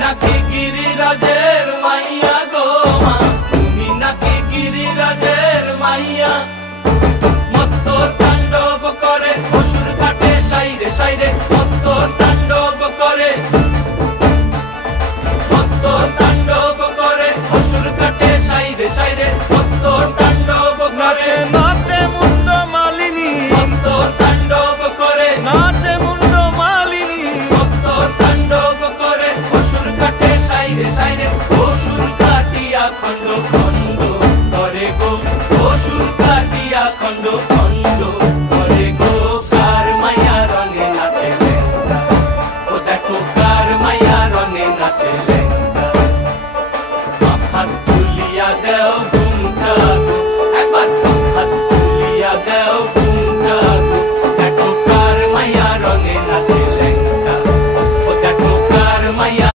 নাকি গিরিরাজের মাইয়া গো মা, তুমি নাকি গিরিরাজের মাইয়া। মত্ত তাণ্ডব করে অসুর কাটে সাইরে সাইরে, মত্ত তাণ্ডব করে, মত্ত তাণ্ডব করে অসুর কাটে সাইরে সাইরে, মত্ত তাণ্ডব করে। নাচে মুন্ড মালিনী, মত্ত তাণ্ডব করে, নাচে মুন্ড মালিনী, মত্ত তাণ্ডব করে অসুর কাটে সাইরে সাইরে, অসুর কাটিয়া খণ্ড